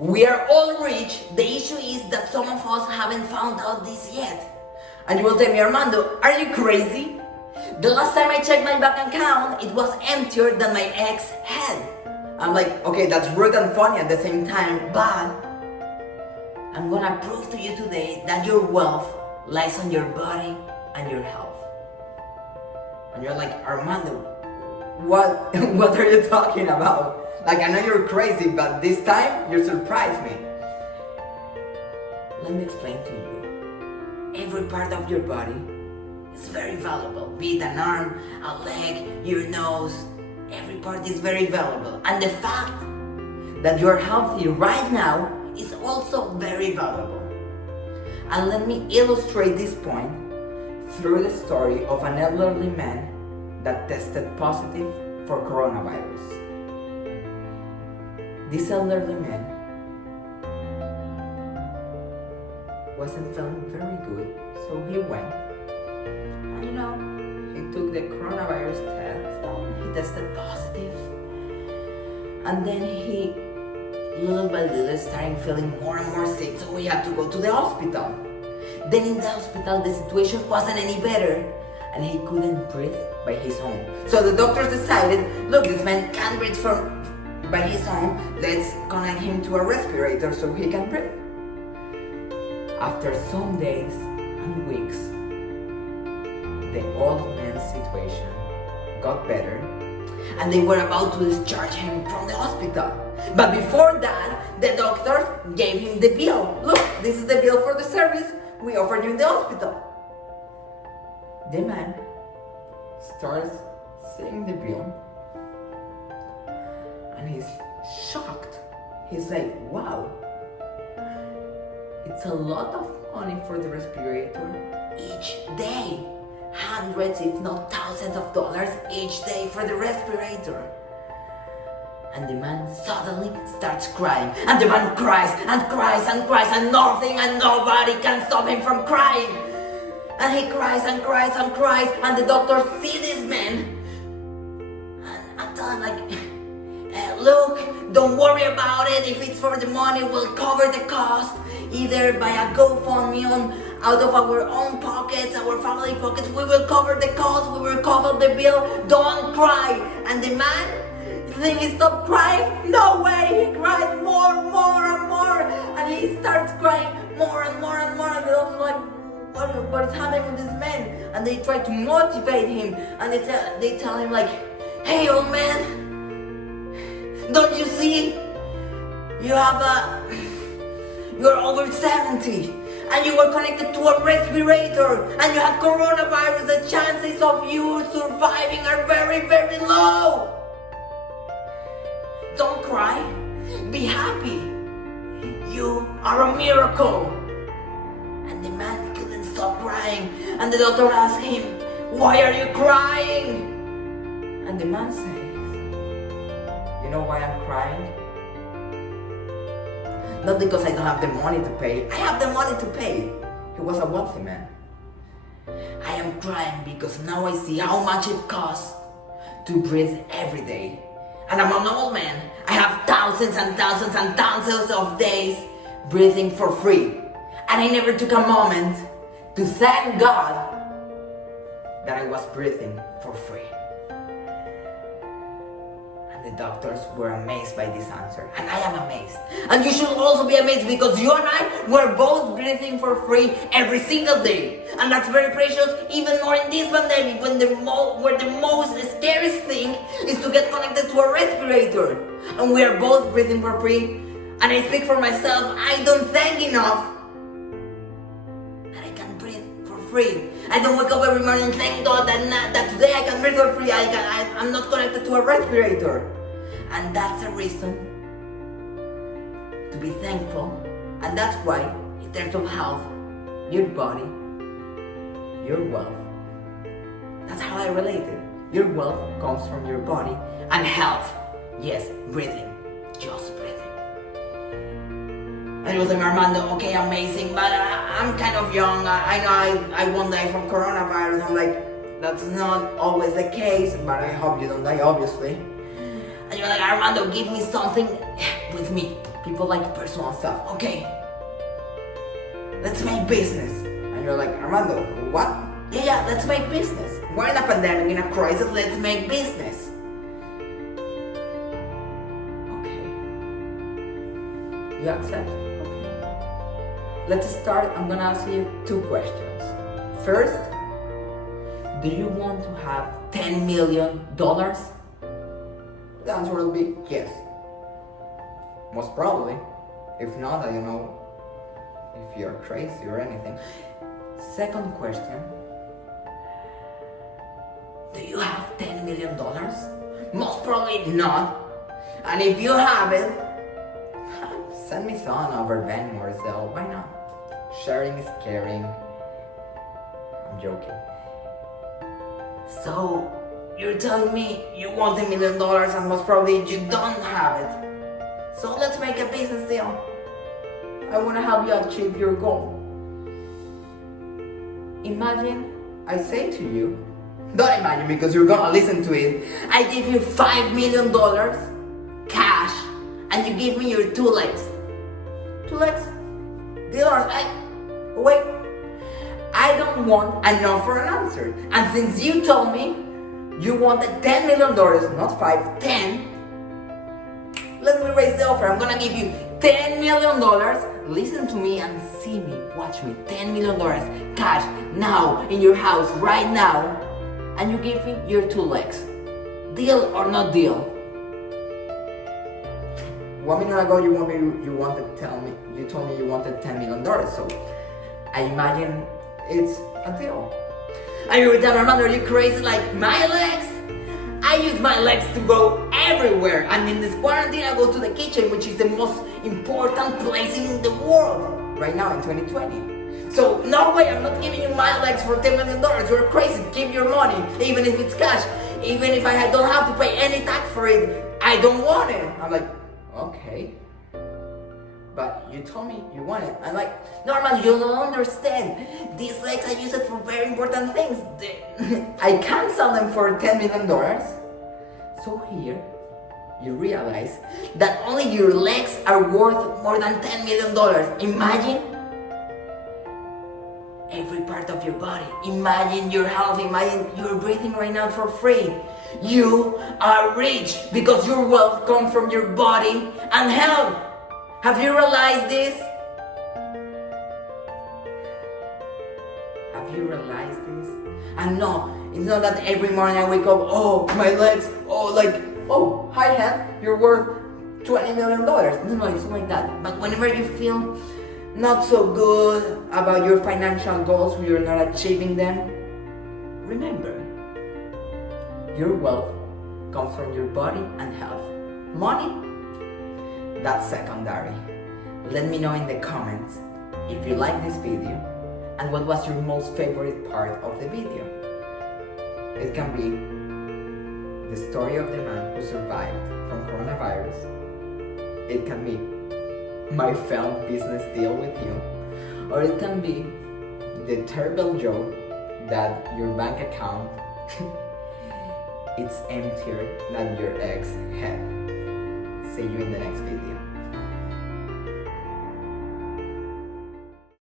We are all rich. The issue is that some of us haven't found out this yet. And you will tell me, Armando, are you crazy? The last time I checked my bank account, it was emptier than my ex had. I'm like, okay, that's rude and funny at the same time, but I'm gonna prove to you today that your wealth lies on your body and your health. And you're like, Armando, what are you talking about? Like, I know you're crazy, but this time you surprised me. Let me explain to you. Every part of your body is very valuable. Be it an arm, a leg, your nose. Every part is very valuable. And the fact that you're healthy right now is also very valuable. And let me illustrate this point through the story of an elderly man that tested positive for coronavirus. This elderly man wasn't feeling very good, so he went. And he took the coronavirus test and he tested positive. And then he, little by little, started feeling more and more sick, so he had to go to the hospital. Then in the hospital, the situation wasn't any better, and he couldn't breathe by his own. So the doctors decided, look, this man can't breathe by his own, let's connect him to a respirator so he can breathe. After some days and weeks, the old man's situation got better, and they were about to discharge him from the hospital. But before that, the doctors gave him the bill. Look, this is the bill for the service we offered you in the hospital. The man starts seeing the bill and he's shocked. He's like, wow, it's a lot of money for the respirator each day. Hundreds, if not thousands of dollars each day for the respirator. And the man suddenly starts crying. And the man cries and cries and cries, and nothing and nobody can stop him from crying. And he cries and cries and cries, and the doctor sees this man and tell him like, look, don't worry about it. If it's for the money, we'll cover the cost. Either by a GoFundMe out of our own pockets, our family pockets, we will cover the cost, we will cover the bill. Don't cry. And the man, then he stopped crying. No way, he cried more and more, and he starts crying more and more and more. And the doctor's like, what is happening with this man? And they try to motivate him, and they tell him like, hey old man, don't you see? You're over 70, and you were connected to a respirator, and you had coronavirus. The chances of you surviving are very, very low. Don't cry. Be happy. You are a miracle. And the man couldn't stop crying. And the doctor asked him, why are you crying? And the man says, you know why I'm crying? Not because I don't have the money to pay. I have the money to pay. He was a wealthy man. I am crying because now I see how much it costs to breathe every day. And I'm an old man. I have thousands and thousands and thousands of days breathing for free. And I never took a moment to thank God that I was breathing for free. And the doctors were amazed by this answer. And I am amazed. And you should also be amazed because you and I were both breathing for free every single day. And that's very precious, even more in this pandemic where the most scariest thing is to get connected to a respirator. And we are both breathing for free. And I speak for myself, I don't thank enough that I can breathe for free. I don't wake up every morning and thank God that today I can breathe for free. I'm not connected to a respirator. And that's a reason to be thankful. And that's why, in terms of health, your body, your wealth, that's how I relate it. Your wealth comes from your body, and health, yes, breathing, just breathing. And you will say, Armando, okay, amazing, but I'm kind of young. I know I won't die from coronavirus. I'm like, that's not always the case, but I hope you don't die, obviously. And you're like, Armando, give me something with me. People like personal stuff. Okay, let's make business. And you're like, Armando, what? Yeah, let's make business. We're in a pandemic, in a crisis, let's make business. Okay. You accept? Okay. Let's start. I'm gonna ask you 2 questions. First, do you want to have $10 million? The answer will be yes. Most probably. If not, I don't know if you're crazy or anything. Second question. Do you have $10 million? Most probably not. And if you have it, send me some over Venmo or Zelle. Why not? Sharing is caring. I'm joking. So, you're telling me you want $1 million and most probably you don't have it. So let's make a business deal. I want to help you achieve your goal. Imagine I say to you, don't imagine because you're gonna listen to it, I give you $5 million cash and you give me your 2 legs. 2 legs? Deal or wait. I don't want an offer and answer. And since you told me you wanted $10 million, not 5, 10, let me raise the offer. I'm gonna give you $10 million. Listen to me and see me, watch me. $10 million cash now in your house right now, and you give me your 2 legs. Deal or not deal? 1 minute ago you told me you wanted $10 million. So I imagine it's a deal. And you tell Armando, are you crazy? Like my legs? I use my legs to go everywhere. And in this quarantine, I go to the kitchen, which is the most important place in the world right now in 2020. So no way, I'm not giving you my legs for $10 million. You're crazy. Give your money, even if it's cash. Even if I don't have to pay any tax for it, I don't want it. I'm like, okay. But you told me you want it. I'm like, Norman, you don't understand. These legs, I use it for very important things. I can't sell them for $10 million. So here, you realize that only your legs are worth more than $10 million. Imagine every part of your body. Imagine your health. Imagine you're breathing right now for free. You are rich because your wealth comes from your body and health. Have you realized this? Have you realized this? And no, it's not that every morning I wake up, oh, my legs, hi head, you're worth $20 million. No, it's like that. But whenever you feel not so good about your financial goals, or you're not achieving them, remember, your wealth comes from your body and health. Money, that's secondary. Let me know in the comments if you like this video and what was your most favorite part of the video. It can be the story of the man who survived from coronavirus. It can be my failed business deal with you. Or it can be the terrible joke that your bank account it's emptier than your ex had. See you in the next video.